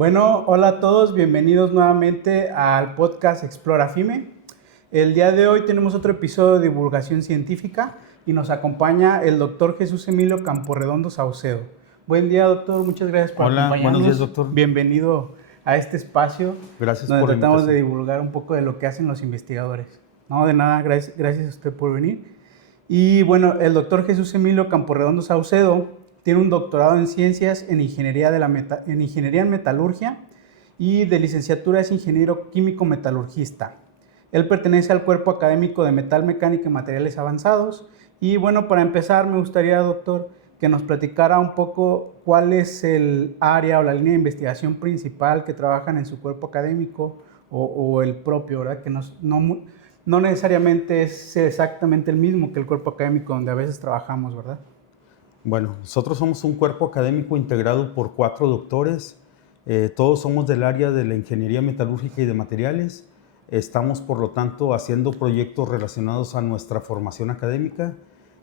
Bueno, hola a todos, bienvenidos nuevamente al podcast Explora FIME. El día de hoy tenemos otro episodio de divulgación científica y nos acompaña el doctor Jesús Emilio Camporredondo Saucedo. Buen día, doctor, muchas gracias por Hola, buenos días, acompañarnos. doctor. Bienvenido a este espacio Gracias donde por la tratamos de invitación. divulgar un poco de lo que hacen los investigadores. No, de nada, gracias a usted por venir. Y bueno, el doctor Jesús Emilio Camporredondo Saucedo tiene un doctorado en ciencias en ingeniería, en ingeniería en metalurgia y de licenciatura es ingeniero químico metalurgista. Él pertenece al cuerpo académico de metal mecánica y materiales avanzados. Y bueno, para empezar me gustaría, doctor, que nos platicara un poco cuál es el área o la línea de investigación principal que trabajan en su cuerpo académico o el propio, ¿verdad? Que no necesariamente es exactamente el mismo que el cuerpo académico donde a veces trabajamos, ¿verdad? Bueno, nosotros somos un cuerpo académico integrado por 4 doctores. Todos somos del área de la ingeniería metalúrgica y de materiales. Estamos, por lo tanto, haciendo proyectos relacionados a nuestra formación académica.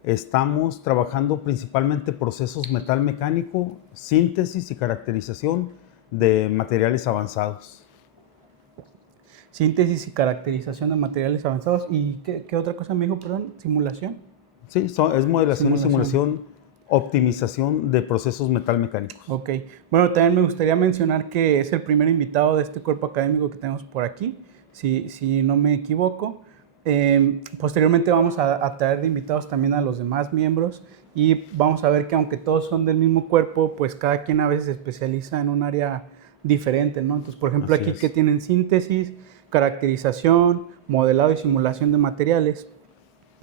Estamos trabajando principalmente procesos metal mecánico, síntesis y caracterización de materiales avanzados. Síntesis y caracterización de materiales avanzados. ¿Y qué otra cosa me dijo, perdón? ¿Simulación? Sí, es modelación y Simulación. simulación, optimización de procesos metal mecánicos. Ok. Bueno, también me gustaría mencionar que es el primer invitado de este cuerpo académico que tenemos por aquí, si no me equivoco. Posteriormente vamos a traer de invitados también a los demás miembros y vamos a ver que aunque todos son del mismo cuerpo, pues cada quien a veces se especializa en un área diferente, ¿no? Entonces, por ejemplo, Así aquí que es. tienen síntesis, caracterización, modelado y simulación de materiales,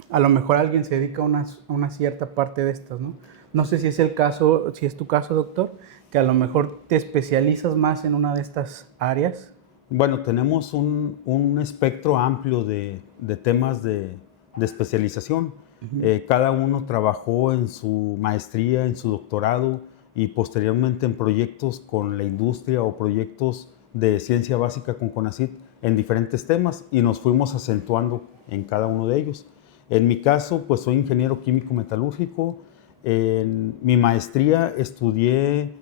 a lo mejor alguien se dedica a una cierta parte de estas, ¿no? No sé si es el caso, si es tu caso, doctor, que a lo mejor te especializas más en una de estas áreas. Bueno, tenemos un espectro amplio de temas de especialización. Cada uno trabajó en su maestría, en su doctorado y posteriormente en proyectos con la industria o proyectos de ciencia básica con CONACYT en diferentes temas y nos fuimos acentuando en cada uno de ellos. En mi caso, pues soy ingeniero químico metalúrgico. En mi maestría estudié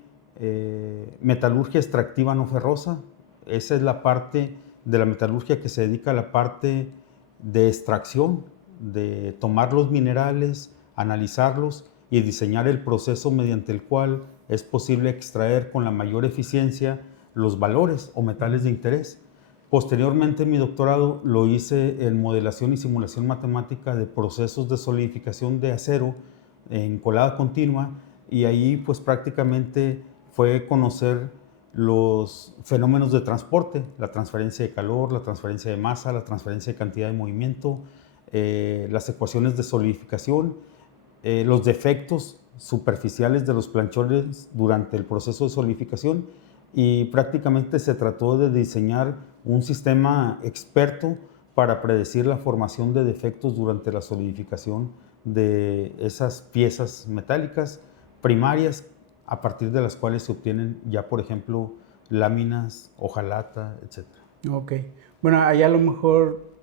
metalurgia extractiva no ferrosa. Esa es la parte de la metalurgia que se dedica a la parte de extracción, de tomar los minerales, analizarlos y diseñar el proceso mediante el cual es posible extraer con la mayor eficiencia los valores o metales de interés. Posteriormente, mi doctorado lo hice en modelación y simulación matemática de procesos de solidificación de acero en colada continua y ahí pues prácticamente fue conocer los fenómenos de transporte, la transferencia de calor, la transferencia de masa, la transferencia de cantidad de movimiento, las ecuaciones de solidificación, los defectos superficiales de los planchones durante el proceso de solidificación y prácticamente se trató de diseñar un sistema experto para predecir la formación de defectos durante la solidificación de esas piezas metálicas primarias a partir de las cuales se obtienen ya, por ejemplo, láminas, hojalata, etc. Ok. Bueno, ahí a lo mejor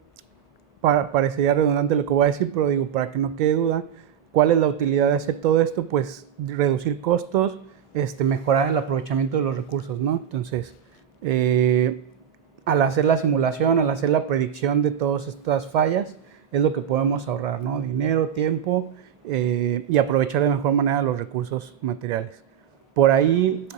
parecería redundante lo que voy a decir, pero digo, para que no quede duda, ¿cuál es la utilidad de hacer todo esto? Pues reducir costos, mejorar el aprovechamiento de los recursos, ¿no? Entonces, al hacer la simulación, al hacer la predicción de todas estas fallas, es lo que podemos ahorrar, ¿no? Dinero, tiempo y aprovechar de mejor manera los recursos materiales. Por ahí,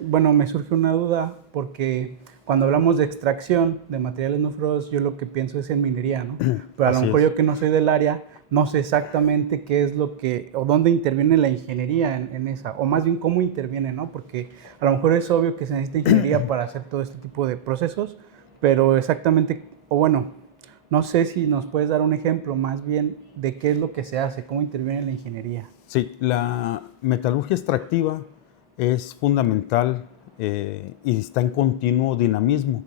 bueno, me surge una duda porque cuando hablamos de extracción de materiales no ferrosos, yo lo que pienso es en minería, ¿no? Pero a lo Así mejor es. yo que no soy del área, no sé exactamente qué es lo que, o dónde interviene la ingeniería en esa, o más bien cómo interviene, ¿no? Porque a lo mejor es obvio que se necesita ingeniería para hacer todo este tipo de procesos, pero exactamente, o bueno, no sé si nos puedes dar un ejemplo más bien de qué es lo que se hace, cómo interviene la ingeniería. Sí, la metalurgia extractiva es fundamental y está en continuo dinamismo.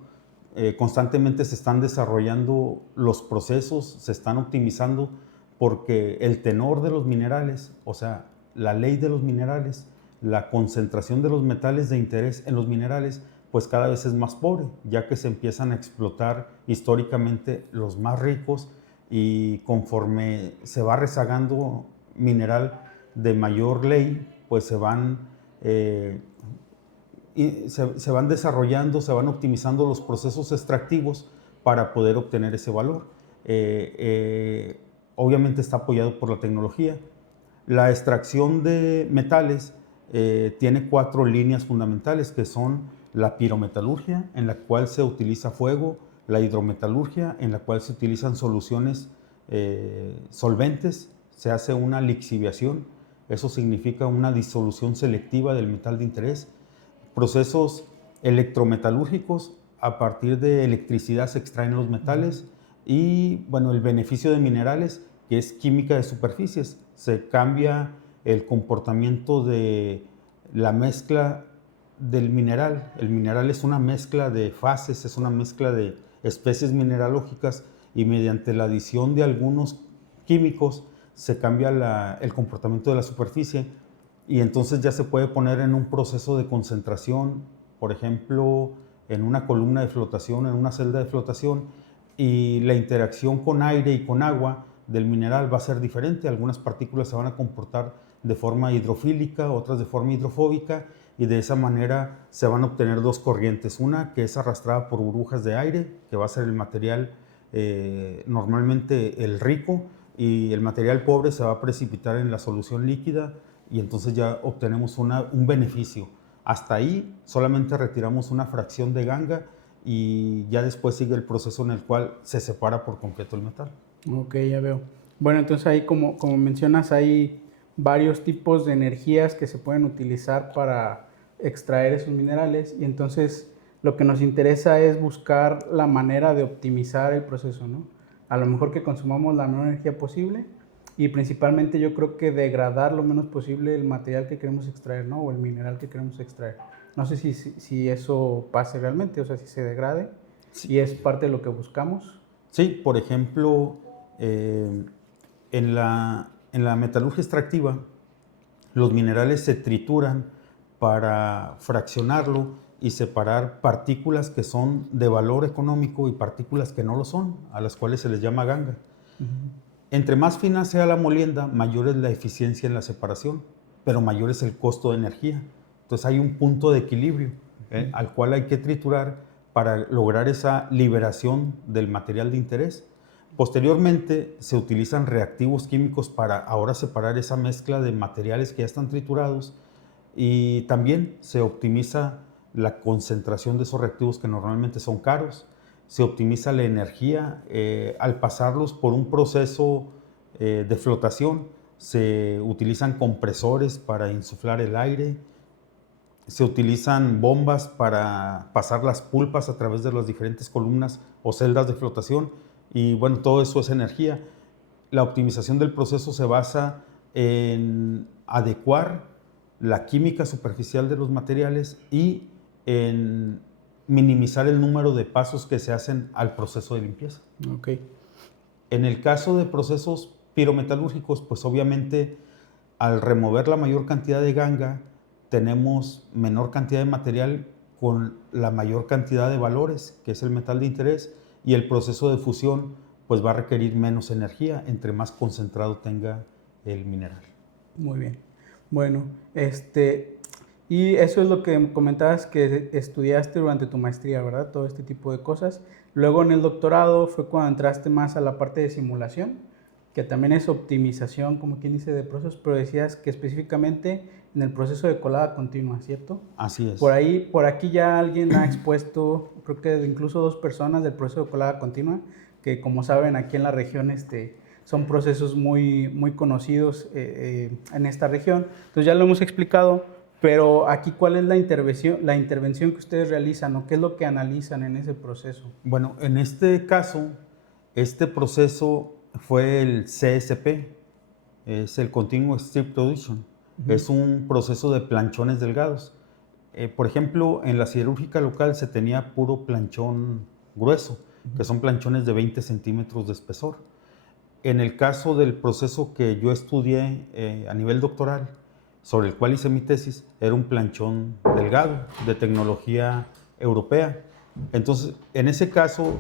Constantemente se están desarrollando los procesos, se están optimizando porque el tenor de los minerales, o sea, la ley de los minerales, la concentración de los metales de interés en los minerales, pues cada vez es más pobre, ya que se empiezan a explotar históricamente los más ricos y conforme se va rezagando mineral de mayor ley, pues se van se van desarrollando, se van optimizando los procesos extractivos para poder obtener ese valor. Obviamente está apoyado por la tecnología. La extracción de metales tiene 4 líneas fundamentales, que son la pirometalurgia, en la cual se utiliza fuego; la hidrometalurgia, en la cual se utilizan soluciones solventes, se hace una lixiviación, eso significa una disolución selectiva del metal de interés; procesos electrometalúrgicos, a partir de electricidad se extraen los metales; y bueno, el beneficio de minerales, que es química de superficies, se cambia el comportamiento de la mezcla del mineral. El mineral es una mezcla de fases, es una mezcla de especies mineralógicas, y mediante la adición de algunos químicos se cambia el comportamiento de la superficie, y entonces ya se puede poner en un proceso de concentración, por ejemplo, en una columna de flotación, en una celda de flotación, y la interacción con aire y con agua del mineral va a ser diferente. Algunas partículas se van a comportar de forma hidrofílica, otras de forma hidrofóbica, y de esa manera se van a obtener 2 corrientes. Una que es arrastrada por burbujas de aire, que va a ser el material normalmente el rico, y el material pobre se va a precipitar en la solución líquida, y entonces ya obtenemos un beneficio. Hasta ahí solamente retiramos una fracción de ganga, y ya después sigue el proceso en el cual se separa por completo el metal. Ok, ya veo. Bueno, entonces ahí como mencionas, hay varios tipos de energías que se pueden utilizar para extraer esos minerales, y entonces lo que nos interesa es buscar la manera de optimizar el proceso, ¿no? A lo mejor que consumamos la menor energía posible, y principalmente yo creo que degradar lo menos posible el material que queremos extraer, ¿no? O el mineral que queremos extraer. No sé si eso pase realmente, o sea, si se degrade, Sí. y es parte de lo que buscamos. Sí, por ejemplo, en la metalurgia extractiva, los minerales se trituran para fraccionarlo y separar partículas que son de valor económico y partículas que no lo son, a las cuales se les llama ganga. Entre más fina sea la molienda, mayor es la eficiencia en la separación, pero mayor es el costo de energía. Entonces hay un punto de equilibrio al cual hay que triturar para lograr esa liberación del material de interés. Posteriormente se utilizan reactivos químicos para ahora separar esa mezcla de materiales que ya están triturados, y también se optimiza la concentración de esos reactivos que normalmente son caros. Se optimiza la energía al pasarlos por un proceso de flotación. Se utilizan compresores para insuflar el aire. Se utilizan bombas para pasar las pulpas a través de las diferentes columnas o celdas de flotación, y bueno, todo eso es energía. La optimización del proceso se basa en adecuar la química superficial de los materiales y en minimizar el número de pasos que se hacen al proceso de limpieza. Ok. En el caso de procesos pirometalúrgicos, pues obviamente al remover la mayor cantidad de ganga, tenemos menor cantidad de material con la mayor cantidad de valores, que es el metal de interés, y el proceso de fusión pues va a requerir menos energía entre más concentrado tenga el mineral. Muy bien. Bueno, y eso es lo que comentabas que estudiaste durante tu maestría, ¿verdad? Todo este tipo de cosas. Luego en el doctorado fue cuando entraste más a la parte de simulación, que también es optimización, como quien dice, de procesos, pero decías que específicamente en el proceso de colada continua, ¿cierto? Así es. Por aquí ya alguien ha expuesto, creo que incluso 2 personas del proceso de colada continua, que como saben aquí en la región son procesos muy, muy conocidos en esta región. Entonces ya lo hemos explicado, pero aquí ¿cuál es la intervención que ustedes realizan, o qué es lo que analizan en ese proceso? Bueno, en este caso, este proceso fue el CSP, es el Continuous Strip Production. Es un proceso de planchones delgados. Por ejemplo, en la siderúrgica local se tenía puro planchón grueso, que son planchones de 20 centímetros de espesor. En el caso del proceso que yo estudié a nivel doctoral, sobre el cual hice mi tesis, era un planchón delgado de tecnología europea. Entonces, en ese caso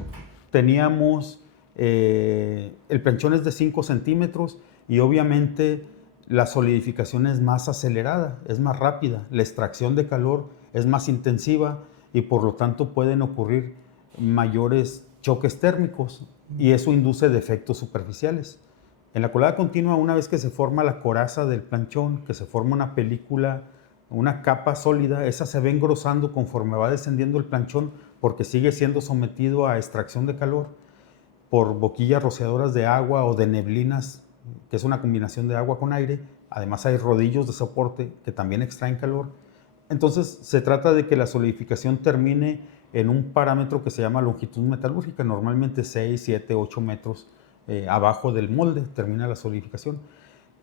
teníamos, el planchón es de 5 centímetros, y obviamente la solidificación es más acelerada, es más rápida. La extracción de calor es más intensiva y por lo tanto pueden ocurrir mayores choques térmicos y eso induce defectos superficiales. En la colada continua, una vez que se forma la coraza del planchón, que se forma una película, una capa sólida, esa se va engrosando conforme va descendiendo el planchón porque sigue siendo sometido a extracción de calor por boquillas rociadoras de agua o de neblinas, que es una combinación de agua con aire. Además hay rodillos de soporte que también extraen calor. Entonces se trata de que la solidificación termine en un parámetro que se llama longitud metalúrgica, normalmente 6, 7, 8 metros abajo del molde termina la solidificación.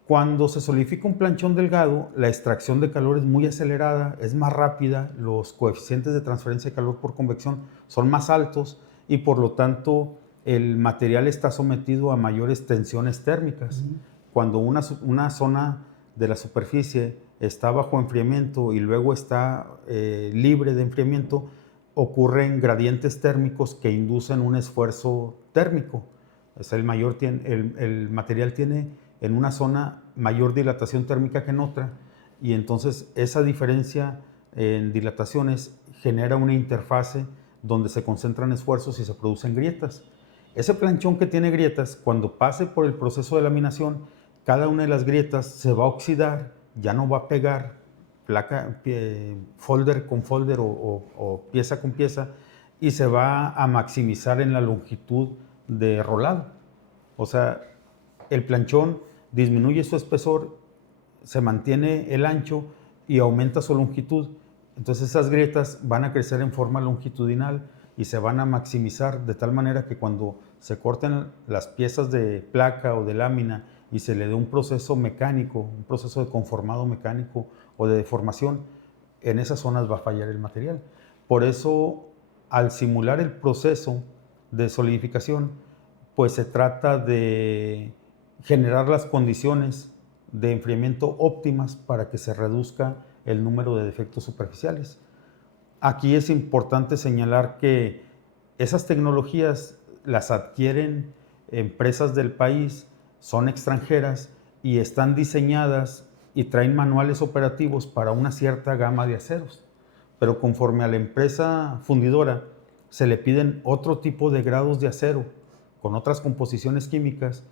Cuando se solidifica un planchón delgado, la extracción de calor es muy acelerada, es más rápida, los coeficientes de transferencia de calor por convección son más altos y por lo tanto el material está sometido a mayores tensiones térmicas. Cuando una zona de la superficie está bajo enfriamiento y luego está libre de enfriamiento, ocurren gradientes térmicos que inducen un esfuerzo térmico. O sea, el material tiene en una zona mayor dilatación térmica que en otra y entonces esa diferencia en dilataciones genera una interfase donde se concentran esfuerzos y se producen grietas. Ese planchón que tiene grietas, cuando pase por el proceso de laminación, cada una de las grietas se va a oxidar, ya no va a pegar folder con folder o pieza con pieza y se va a maximizar en la longitud de rolado. O sea, el planchón disminuye su espesor, se mantiene el ancho y aumenta su longitud. Entonces esas grietas van a crecer en forma longitudinal y se van a maximizar de tal manera que cuando se corten las piezas de placa o de lámina y se le dé un proceso mecánico, un proceso de conformado mecánico o de deformación, en esas zonas va a fallar el material. Por eso, al simular el proceso de solidificación, pues se trata de generar las condiciones de enfriamiento óptimas para que se reduzca el número de defectos superficiales. Aquí es importante señalar que esas tecnologías las adquieren empresas del país, son extranjeras y están diseñadas y traen manuales operativos para una cierta gama de aceros. Pero conforme a la empresa fundidora se le piden otro tipo de grados de acero con otras composiciones químicas,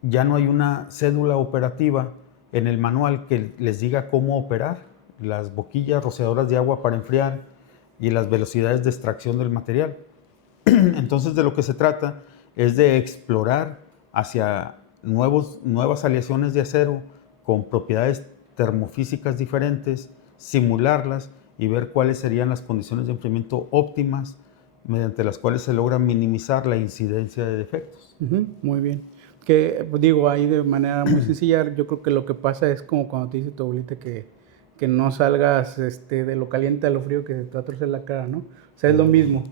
ya no hay una cédula operativa en el manual que les diga cómo operar las boquillas rociadoras de agua para enfriar y las velocidades de extracción del material. Entonces de lo que se trata es de explorar hacia nuevas aleaciones de acero con propiedades termofísicas diferentes, simularlas y ver cuáles serían las condiciones de enfriamiento óptimas mediante las cuales se logra minimizar la incidencia de defectos. Muy bien. Que pues, digo, ahí de manera muy sencilla, yo creo que lo que pasa es como cuando te dice tu abuelita que no salgas de lo caliente a lo frío que te va a torcer la cara, ¿no? O sea, es lo mismo.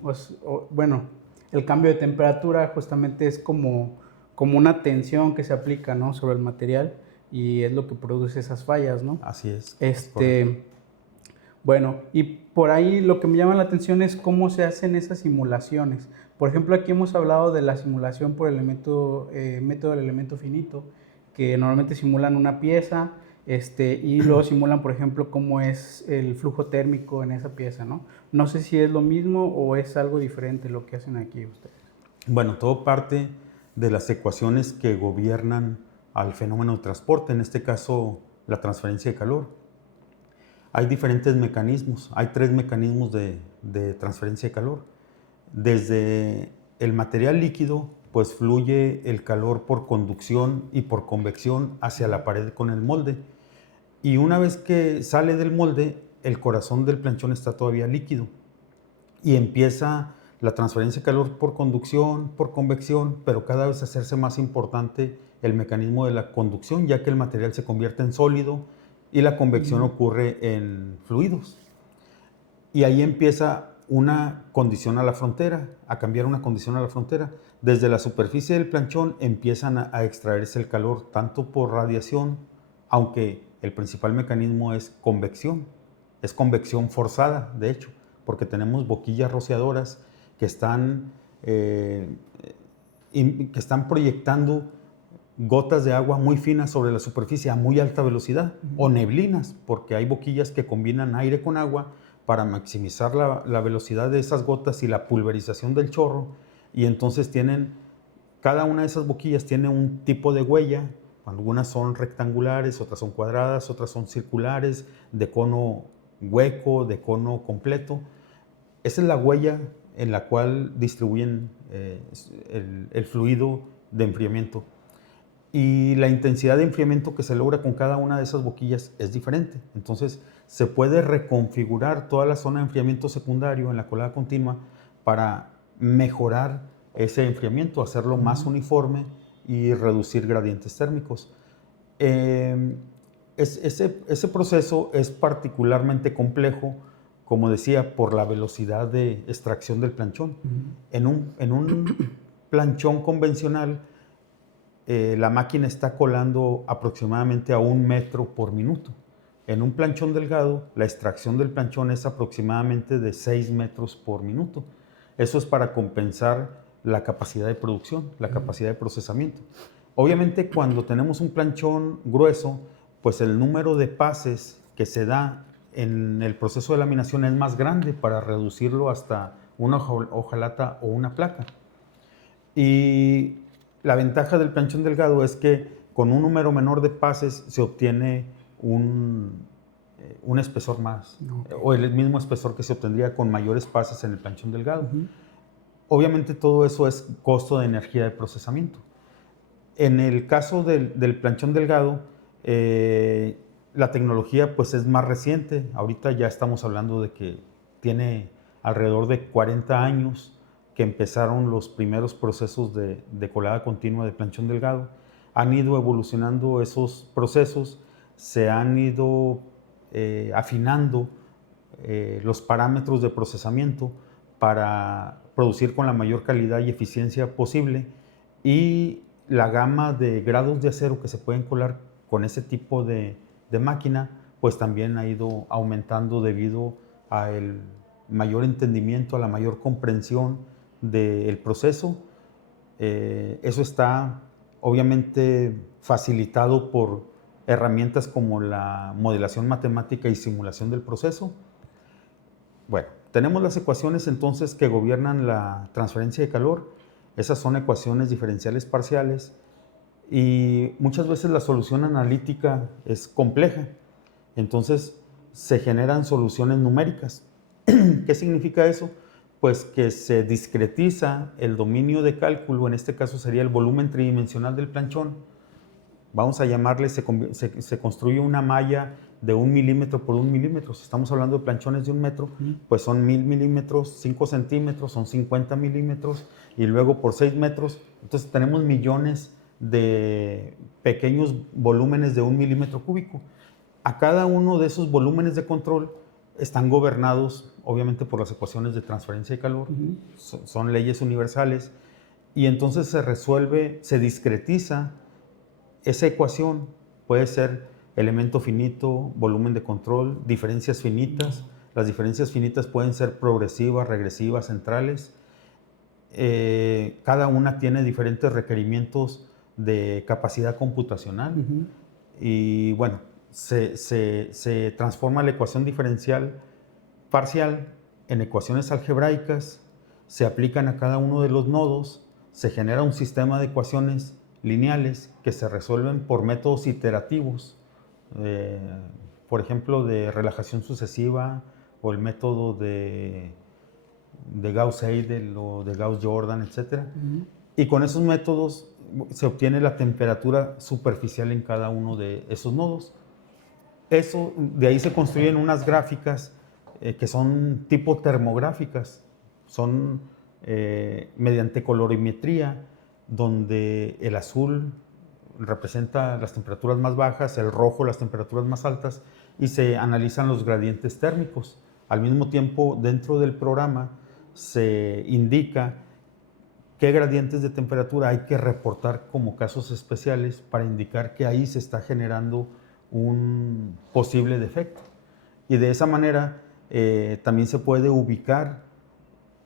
Bueno, el cambio de temperatura justamente es como una tensión que se aplica, ¿no? Sobre el material y es lo que produce esas fallas, ¿no? Así es. Bueno, y por ahí lo que me llama la atención es cómo se hacen esas simulaciones. Por ejemplo, aquí hemos hablado de la simulación por método del elemento finito, que normalmente simulan una pieza y luego simulan, por ejemplo, cómo es el flujo térmico en esa pieza, ¿no? No sé si es lo mismo o es algo diferente lo que hacen aquí ustedes. Bueno, todo parte de las ecuaciones que gobiernan al fenómeno de transporte, en este caso la transferencia de calor. Hay diferentes mecanismos, hay 3 mecanismos de transferencia de calor. Desde el material líquido, pues fluye el calor por conducción y por convección hacia la pared con el molde. Y una vez que sale del molde, el corazón del planchón está todavía líquido. Y empieza la transferencia de calor por conducción, por convección, pero cada vez hacerse más importante el mecanismo de la conducción, ya que el material se convierte en sólido y la convección ocurre en fluidos. Y ahí empieza una condición a la frontera, a cambiar una condición a la frontera. Desde la superficie del planchón empiezan a extraerse el calor tanto por radiación, aunque el principal mecanismo es convección forzada, de hecho, porque tenemos boquillas rociadoras que están proyectando gotas de agua muy finas sobre la superficie a muy alta velocidad, o neblinas, porque hay boquillas que combinan aire con agua para maximizar la velocidad de esas gotas y la pulverización del chorro. Y entonces cada una de esas boquillas tiene un tipo de huella. Algunas son rectangulares, otras son cuadradas, otras son circulares, de cono hueco, de cono completo. Esa es la huella en la cual distribuyen el fluido de enfriamiento. Y la intensidad de enfriamiento que se logra con cada una de esas boquillas es diferente. Entonces, se puede reconfigurar toda la zona de enfriamiento secundario en la colada continua para mejorar ese enfriamiento, hacerlo más uniforme y reducir gradientes térmicos. Ese proceso es particularmente complejo, como decía, por la velocidad de extracción del planchón. En un planchón convencional, la máquina está colando aproximadamente a 1 metro por minuto. En un planchón delgado, la extracción del planchón es aproximadamente de 6 metros por minuto. Eso es para compensar la capacidad de producción, la capacidad de procesamiento. Obviamente, cuando tenemos un planchón grueso, pues el número de pases que se da en el proceso de laminación es más grande para reducirlo hasta una hojalata o una placa. Y la ventaja del planchón delgado es que con un número menor de pases se obtiene un espesor más, o el mismo espesor que se obtendría con mayores pases en el planchón delgado. Obviamente todo eso es costo de energía de procesamiento. En el caso del planchón delgado, la tecnología pues es más reciente. Ahorita ya estamos hablando de que tiene alrededor de 40 años que empezaron los primeros procesos de colada continua de planchón delgado. Han ido evolucionando esos procesos, se han ido afinando los parámetros de procesamiento para producir con la mayor calidad y eficiencia posible, y la gama de grados de acero que se pueden colar con ese tipo de máquina pues también ha ido aumentando debido al mayor entendimiento, a la mayor comprensión del proceso. Eso está obviamente facilitado por herramientas como la modelación matemática y simulación del proceso. Bueno, tenemos las ecuaciones entonces que gobiernan la transferencia de calor. Esas son ecuaciones diferenciales parciales y muchas veces la solución analítica es compleja. Entonces se generan soluciones numéricas. ¿Qué significa eso? Pues que se discretiza el dominio de cálculo, en este caso sería el volumen tridimensional del planchón. Vamos a llamarle, se construye una malla de 1 milímetro por 1 milímetro. Si estamos hablando de planchones de 1 metro, pues son 1000 milímetros, 5 centímetros, son 50 milímetros, y luego por 6 metros. Entonces tenemos millones de pequeños volúmenes de 1 milímetro cúbico. A cada uno de esos volúmenes de control están gobernados, obviamente, por las ecuaciones de transferencia de calor. Son leyes universales. Y entonces se resuelve, se discretiza esa ecuación. Puede ser elemento finito, volumen de control, diferencias finitas. Las diferencias finitas pueden ser progresivas, regresivas, centrales. Cada una tiene diferentes requerimientos de capacidad computacional. Y bueno, se transforma la ecuación diferencial parcial en ecuaciones algebraicas, se aplican a cada uno de los nodos, se genera un sistema de ecuaciones lineales que se resuelven por métodos iterativos, por ejemplo, de relajación sucesiva, o el método de Gauss-Seidel o de Gauss-Jordan, etc. Y con esos métodos se obtiene la temperatura superficial en cada uno de esos nodos. De ahí se construyen unas gráficas que son tipo termográficas, son mediante colorimetría, donde el azul representa las temperaturas más bajas, el rojo las temperaturas más altas, y se analizan los gradientes térmicos. Al mismo tiempo, dentro del programa se indica qué gradientes de temperatura hay que reportar como casos especiales para indicar que ahí se está generando un posible defecto. Y de esa manera también se puede ubicar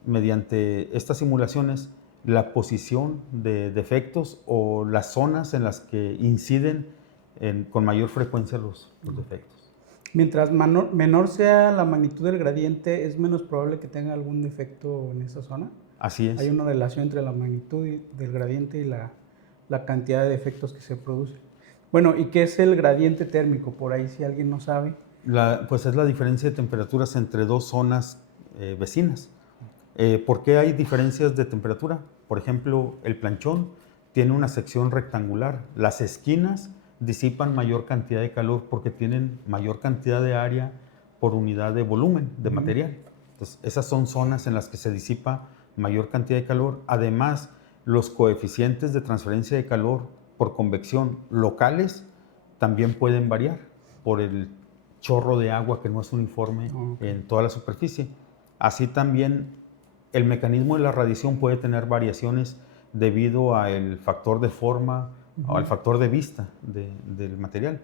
mediante estas simulaciones la posición de defectos o las zonas en las que inciden con mayor frecuencia los defectos. Mientras menor sea la magnitud del gradiente, ¿es menos probable que tenga algún defecto en esa zona? Así es. Hay una relación entre la magnitud del gradiente y la cantidad de defectos que se producen. Bueno, ¿y qué es el gradiente térmico? Por ahí, si alguien no sabe. Pues es la diferencia de temperaturas entre dos zonas vecinas. ¿Por qué hay diferencias de temperatura? Por ejemplo, el planchón tiene una sección rectangular. Las esquinas disipan mayor cantidad de calor porque tienen mayor cantidad de área por unidad de volumen de material. Entonces, esas son zonas en las que se disipa mayor cantidad de calor. Además, los coeficientes de transferencia de calor por convección locales también pueden variar por el chorro de agua que no es uniforme en toda la superficie. Así también el mecanismo de la radiación puede tener variaciones debido al factor de forma o al factor de vista del material.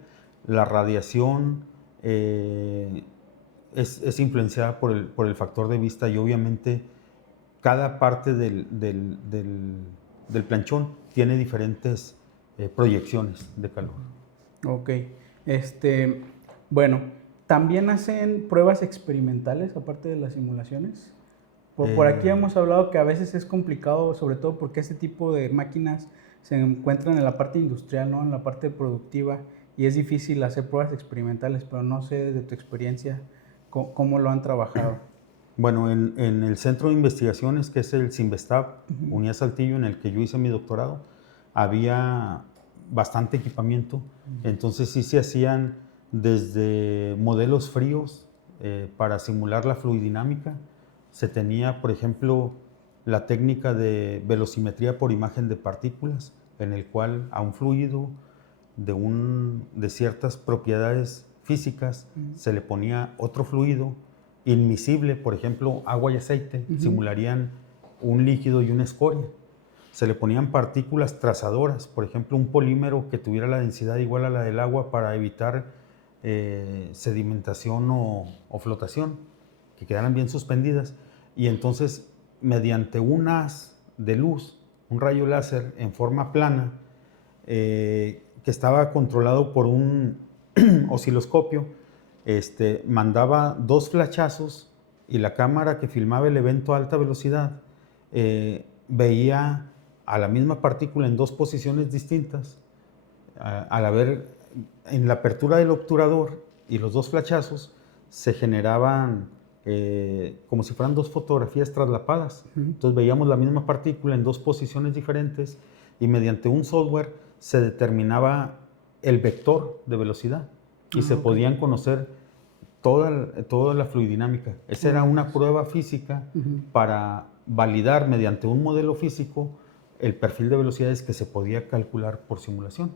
La radiación es influenciada por el factor de vista y obviamente cada parte del planchón tiene diferentes proyecciones de calor. Ok. Bueno, ¿también hacen pruebas experimentales aparte de las simulaciones? Por aquí hemos hablado que a veces es complicado, sobre todo porque este tipo de máquinas se encuentran en la parte industrial, ¿no? En la parte productiva, y es difícil hacer pruebas experimentales, pero no sé desde tu experiencia cómo lo han trabajado. Bueno, en el centro de investigaciones, que es el CINVESTAB, Unidad Saltillo, en el que yo hice mi doctorado, había bastante equipamiento. Entonces sí se hacían desde modelos fríos para simular la fluidinámica. Se tenía, por ejemplo, la técnica de velocimetría por imagen de partículas, en el cual a un fluido de ciertas propiedades físicas se le ponía otro fluido inmiscible, por ejemplo, agua y aceite, simularían un líquido y una escoria. Se le ponían partículas trazadoras, por ejemplo, un polímero que tuviera la densidad igual a la del agua para evitar sedimentación o flotación, que quedaran bien suspendidas. Y entonces, mediante un haz de luz, un rayo láser en forma plana, que estaba controlado por un osciloscopio, mandaba dos flashazos y la cámara que filmaba el evento a alta velocidad veía a la misma partícula en dos posiciones distintas. Al haber en la apertura del obturador y los dos flashazos se generaban como si fueran dos fotografías traslapadas. Entonces veíamos la misma partícula en dos posiciones diferentes y mediante un software se determinaba el vector de velocidad y se podían conocer toda la fluidinámica. Esa era una prueba física para validar mediante un modelo físico el perfil de velocidades que se podía calcular por simulación.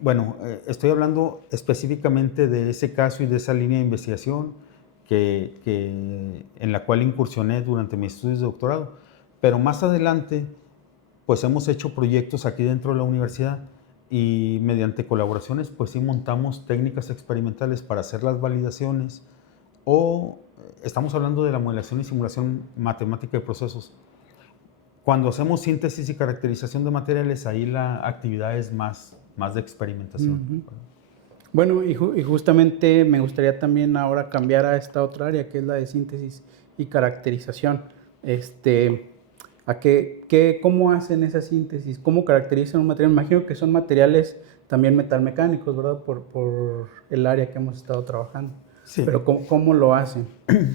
Bueno, estoy hablando específicamente de ese caso y de esa línea de investigación en la cual incursioné durante mis estudios de doctorado. Pero más adelante, pues hemos hecho proyectos aquí dentro de la universidad y mediante colaboraciones, pues sí montamos técnicas experimentales para hacer las validaciones o estamos hablando de la modelación y simulación matemática de procesos. Cuando hacemos síntesis y caracterización de materiales, ahí la actividad es más de experimentación. Bueno, y justamente me gustaría también ahora cambiar a esta otra área, que es la de síntesis y caracterización. ¿Cómo hacen esa síntesis? ¿Cómo caracterizan un material? Me imagino que son materiales también metalmecánicos, ¿verdad? Por el área que hemos estado trabajando. Sí. Pero ¿cómo lo hacen?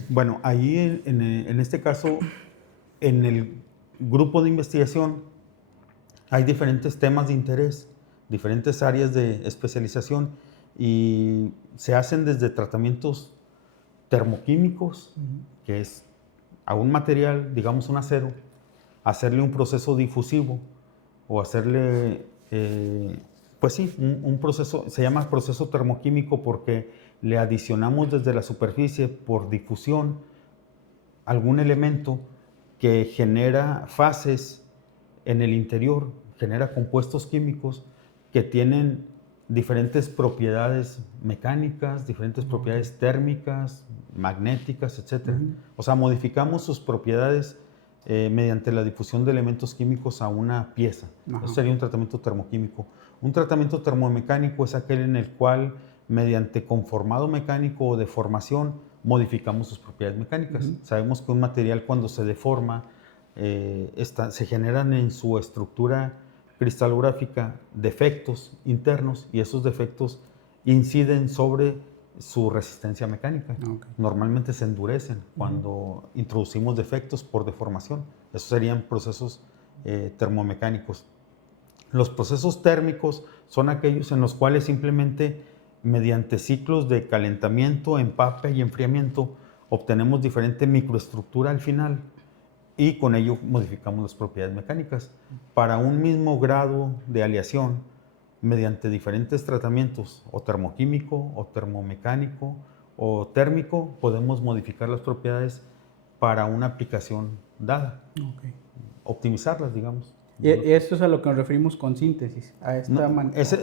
Bueno, ahí en este caso, en el grupo de investigación, hay diferentes temas de interés, diferentes áreas de especialización y se hacen desde tratamientos termoquímicos, que es a un material, digamos un acero, hacerle un proceso difusivo o hacerle, pues sí, un proceso, se llama proceso termoquímico porque le adicionamos desde la superficie por difusión algún elemento que genera fases en el interior, genera compuestos químicos que tienen diferentes propiedades mecánicas, diferentes propiedades térmicas, magnéticas, etc. O sea, modificamos sus propiedades mediante la difusión de elementos químicos a una pieza. Ajá. Eso sería un tratamiento termoquímico. Un tratamiento termomecánico es aquel en el cual, mediante conformado mecánico o deformación, modificamos sus propiedades mecánicas. Sabemos que un material, cuando se deforma, se generan en su estructura cristalográfica defectos internos, y esos defectos inciden sobre su resistencia mecánica. Okay. Normalmente se endurecen cuando introducimos defectos por deformación. Esos serían procesos termomecánicos. Los procesos térmicos son aquellos en los cuales simplemente, mediante ciclos de calentamiento, empape y enfriamiento, obtenemos diferente microestructura al final, y con ello modificamos las propiedades mecánicas. Para un mismo grado de aleación, mediante diferentes tratamientos, o termoquímico, o termomecánico, o térmico, podemos modificar las propiedades para una aplicación dada. Okay. Optimizarlas, digamos. Y esto es a lo que nos referimos con síntesis, a esta manera. Esa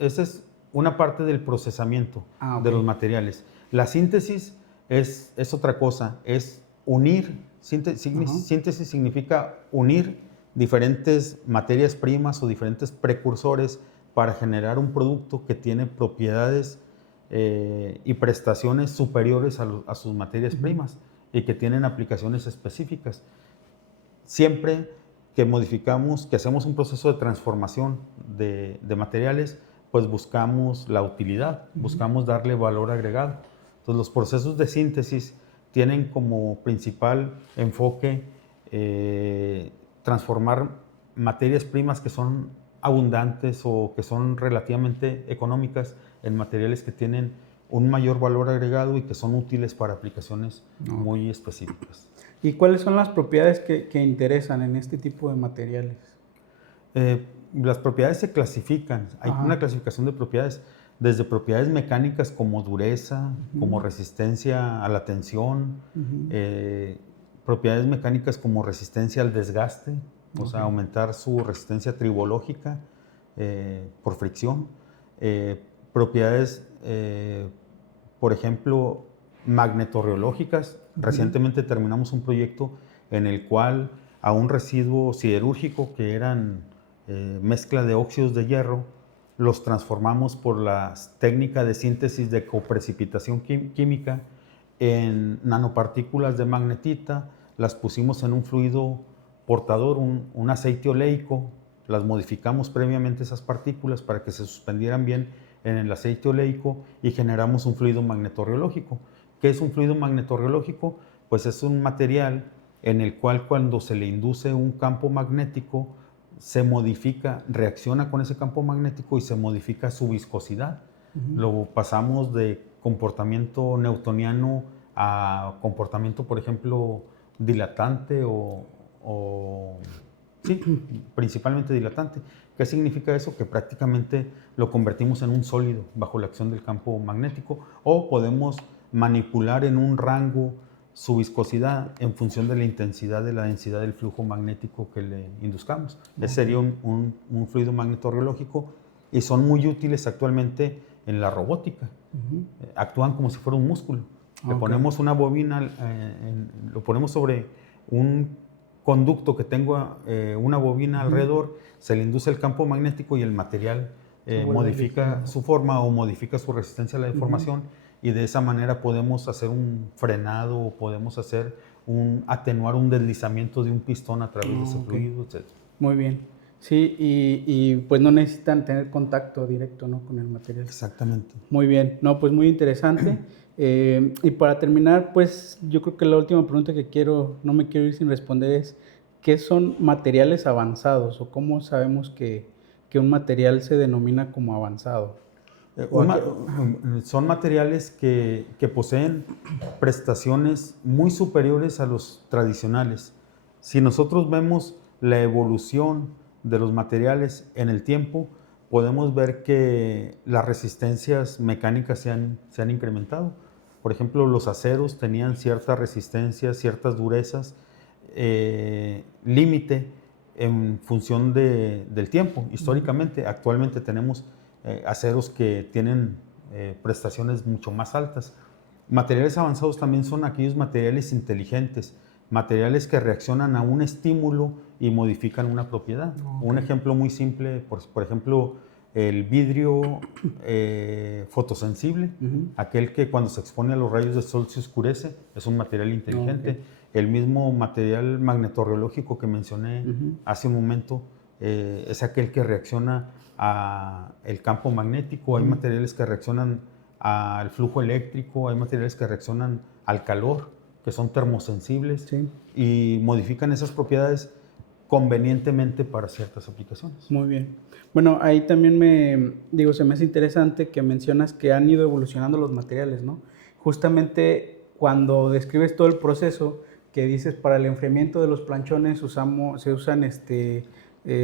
es una parte del procesamiento de los materiales. La síntesis es otra cosa, es unir. Síntesis significa unir diferentes materias primas o diferentes precursores para generar un producto que tiene propiedades y prestaciones superiores a sus materias primas, y que tienen aplicaciones específicas. Siempre que modificamos, que hacemos un proceso de transformación de materiales, pues buscamos la utilidad, buscamos darle valor agregado. Entonces, los procesos de síntesis tienen como principal enfoque transformar materias primas que son abundantes o que son relativamente económicas en materiales que tienen un mayor valor agregado y que son útiles para aplicaciones muy específicas. ¿Y cuáles son las propiedades que interesan en este tipo de materiales? Las propiedades se clasifican. Hay una clasificación de propiedades, desde propiedades mecánicas como dureza, como resistencia a la tensión, propiedades mecánicas como resistencia al desgaste, o sea, aumentar su resistencia tribológica por fricción. Propiedades, por ejemplo, magnetorreológicas. Recientemente terminamos un proyecto en el cual a un residuo siderúrgico, que eran mezcla de óxidos de hierro, los transformamos por la técnica de síntesis de coprecipitación química en nanopartículas de magnetita, las pusimos en un fluido portador, un aceite oleico, las modificamos previamente esas partículas para que se suspendieran bien en el aceite oleico, y generamos un fluido magnetorreológico. ¿Qué es un fluido magnetorreológico? Pues es un material en el cual, cuando se le induce un campo magnético, se modifica, reacciona con ese campo magnético y se modifica su viscosidad. Lo pasamos de comportamiento newtoniano a comportamiento, por ejemplo, dilatante sí, principalmente dilatante. ¿Qué significa eso? Que prácticamente lo convertimos en un sólido bajo la acción del campo magnético, o podemos manipular en un rango su viscosidad en función de la intensidad de la densidad del flujo magnético que le induzcamos. Ese sería un fluido magnetorreológico, y son muy útiles actualmente en la robótica. Actúan como si fuera un músculo. Le ponemos una bobina, lo ponemos sobre un conducto que tenga una bobina alrededor, se le induce el campo magnético y el material modifica su forma o modifica su resistencia a la deformación, y de esa manera podemos hacer un frenado, o podemos atenuar un deslizamiento de un pistón a través de ese fluido, etc. Muy bien. Sí, y pues no necesitan tener contacto directo, ¿no?, con el material. Exactamente. Muy bien. No, pues muy interesante. Y para terminar, pues yo creo que la última pregunta no me quiero ir sin responder, es ¿qué son materiales avanzados, o cómo sabemos que un material se denomina como avanzado? Son materiales que poseen prestaciones muy superiores a los tradicionales. Si nosotros vemos la evolución de los materiales en el tiempo, podemos ver que las resistencias mecánicas se han incrementado. Por ejemplo, los aceros tenían cierta resistencia, ciertas durezas, límite en función del tiempo. Históricamente, actualmente tenemos aceros que tienen prestaciones mucho más altas. Materiales avanzados también son aquellos materiales inteligentes materiales que reaccionan a un estímulo y modifican una propiedad. Okay. Un ejemplo muy simple, por ejemplo, el vidrio fotosensible, aquel que cuando se expone a los rayos del sol se oscurece, es un material inteligente. Okay. El mismo material magnetorreológico que mencioné hace un momento es aquel que reacciona al campo magnético. Hay materiales que reaccionan al flujo eléctrico, hay materiales que reaccionan al calor, que son termosensibles, sí, y modifican esas propiedades convenientemente para ciertas aplicaciones. Muy bien. Bueno, ahí también se me hace interesante que mencionas que han ido evolucionando los materiales, ¿no? Justamente cuando describes todo el proceso, que dices para el enfriamiento de los planchones se usan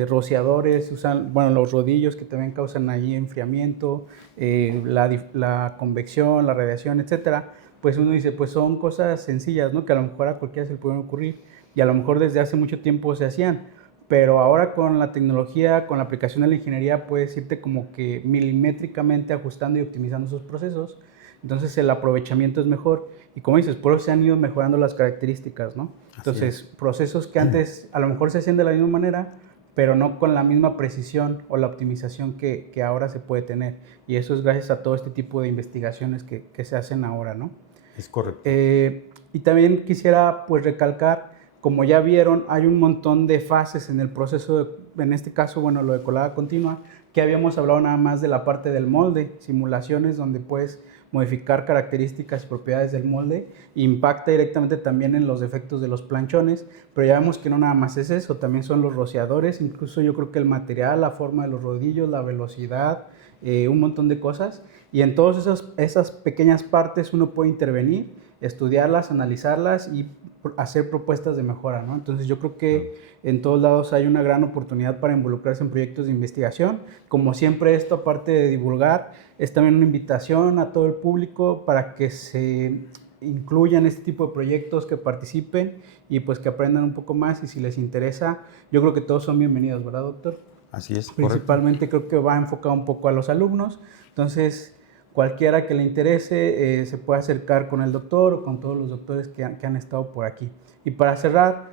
rociadores, se usan, bueno, los rodillos que también causan ahí enfriamiento, la convección, la radiación, etcétera. Pues uno dice, pues son cosas sencillas, ¿no? Que a lo mejor a cualquiera se le pueden ocurrir y a lo mejor desde hace mucho tiempo se hacían. Pero ahora con la tecnología, con la aplicación de la ingeniería, puedes irte como que milimétricamente ajustando y optimizando esos procesos. Entonces el aprovechamiento es mejor. Y como dices, por eso se han ido mejorando las características, ¿no? Entonces, procesos que antes a lo mejor se hacían de la misma manera, pero no con la misma precisión o la optimización que ahora se puede tener. Y eso es gracias a todo este tipo de investigaciones que se hacen ahora, ¿no? Es correcto. Y también quisiera pues recalcar, como ya vieron, hay un montón de fases en el proceso, en este caso, bueno, lo de colada continua, que habíamos hablado nada más de la parte del molde, simulaciones donde puedes modificar características y propiedades del molde, impacta directamente también en los defectos de los planchones, pero ya vemos que no nada más es eso, también son los rociadores, incluso yo creo que el material, la forma de los rodillos, la velocidad, un montón de cosas, y en todas esas pequeñas partes uno puede intervenir, estudiarlas, analizarlas y hacer propuestas de mejora, ¿no? Entonces yo creo que en todos lados hay una gran oportunidad para involucrarse en proyectos de investigación. Como siempre, esto, aparte de divulgar, es también una invitación a todo el público para que se incluyan este tipo de proyectos, que participen y pues que aprendan un poco más, y si les interesa, yo creo que todos son bienvenidos, ¿verdad, doctor? Así es, Principalmente correcto. Creo que va enfocado un poco a los alumnos, entonces cualquiera que le interese se puede acercar con el doctor o con todos los doctores que han estado por aquí. Y para cerrar,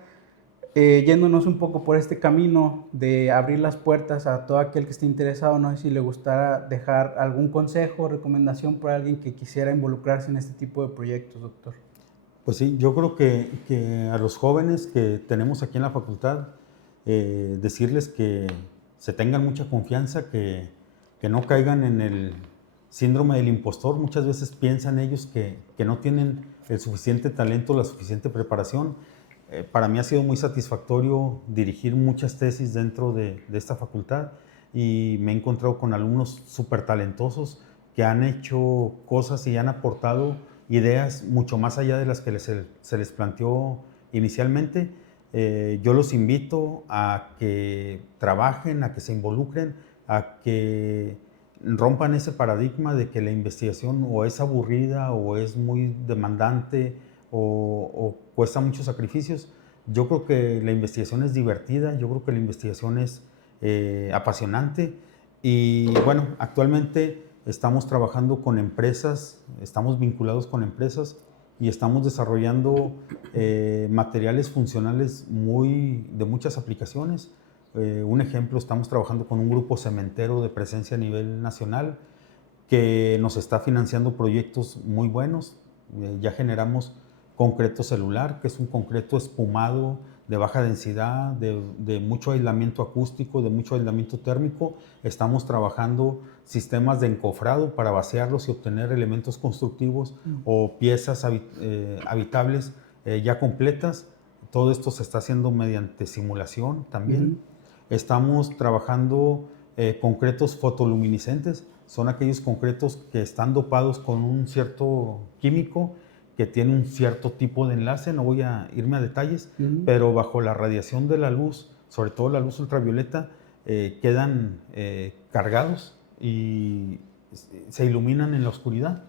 yéndonos un poco por este camino de abrir las puertas a todo aquel que esté interesado, no sé si le gustara dejar algún consejo o recomendación para alguien que quisiera involucrarse en este tipo de proyectos, doctor. Pues sí, yo creo que a los jóvenes que tenemos aquí en la facultad, decirles que se tengan mucha confianza, que no caigan en el síndrome del impostor. Muchas veces piensan ellos que no tienen el suficiente talento, la suficiente preparación. Para mí ha sido muy satisfactorio dirigir muchas tesis dentro de esta facultad y me he encontrado con alumnos súper talentosos que han hecho cosas y han aportado ideas mucho más allá de las que se les planteó inicialmente. Yo los invito a que trabajen, a que se involucren, a que rompan ese paradigma de que la investigación o es aburrida o es muy demandante o cuesta muchos sacrificios. Yo creo que la investigación es divertida, yo creo que la investigación es apasionante y bueno, actualmente estamos trabajando con empresas, estamos vinculados con empresas y estamos desarrollando materiales funcionales de muchas aplicaciones. Un ejemplo, estamos trabajando con un grupo cementero de presencia a nivel nacional que nos está financiando proyectos muy buenos. Ya generamos concreto celular, que es un concreto espumado de baja densidad, de mucho aislamiento acústico, de mucho aislamiento térmico. Estamos trabajando sistemas de encofrado para vaciarlos y obtener elementos constructivos o piezas habitables ya completas. Todo esto se está haciendo mediante simulación también. Estamos trabajando concretos fotoluminiscentes. Son aquellos concretos que están dopados con un cierto químico que tiene un cierto tipo de enlace, no voy a irme a detalles, pero bajo la radiación de la luz, sobre todo la luz ultravioleta, quedan cargados y se iluminan en la oscuridad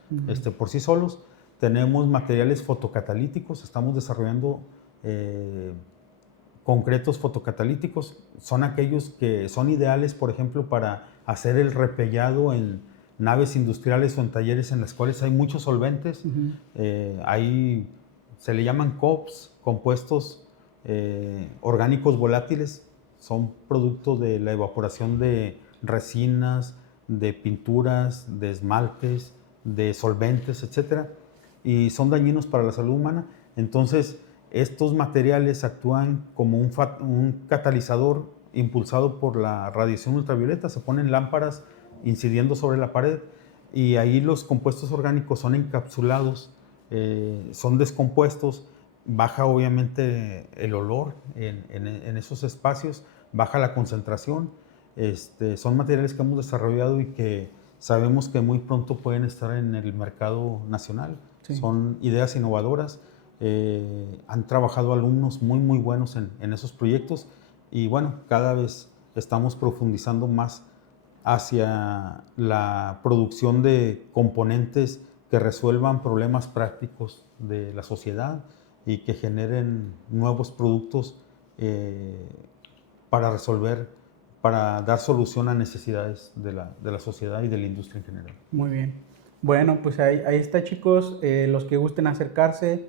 por sí solos. Tenemos materiales fotocatalíticos, estamos desarrollando concretos fotocatalíticos. Son aquellos que son ideales, por ejemplo, para hacer el repellado en naves industriales o en talleres en las cuales hay muchos solventes, hay se le llaman COPS, compuestos orgánicos volátiles. Son productos de la evaporación de resinas, de pinturas, de esmaltes, de solventes, etc. Y son dañinos para la salud humana. Entonces, estos materiales actúan como un catalizador impulsado por la radiación ultravioleta. Se ponen lámparas incidiendo sobre la pared y ahí los compuestos orgánicos son encapsulados, son descompuestos. Baja obviamente el olor en esos espacios, baja la concentración. Son materiales que hemos desarrollado y que sabemos que muy pronto pueden estar en el mercado nacional. Sí. Son ideas innovadoras. Han trabajado alumnos muy, muy buenos en esos proyectos y bueno, cada vez estamos profundizando más hacia la producción de componentes que resuelvan problemas prácticos de la sociedad y que generen nuevos productos para resolver, para dar solución a necesidades de la sociedad y de la industria en general. Muy bien. Bueno, pues ahí está, chicos. Los que gusten acercarse,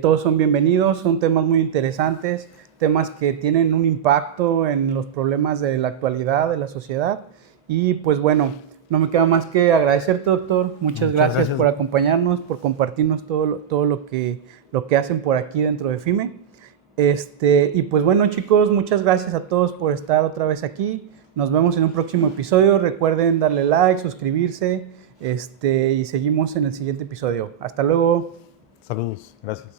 todos son bienvenidos. Son temas muy interesantes, temas que tienen un impacto en los problemas de la actualidad, de la sociedad. Y pues bueno, no me queda más que agradecerte, doctor. Muchas gracias por acompañarnos, por compartirnos todo lo que hacen por aquí dentro de FIME. Y pues bueno, chicos, muchas gracias a todos por estar otra vez aquí. Nos vemos en un próximo episodio. Recuerden darle like, suscribirse, y seguimos en el siguiente episodio. Hasta luego. Saludos, gracias.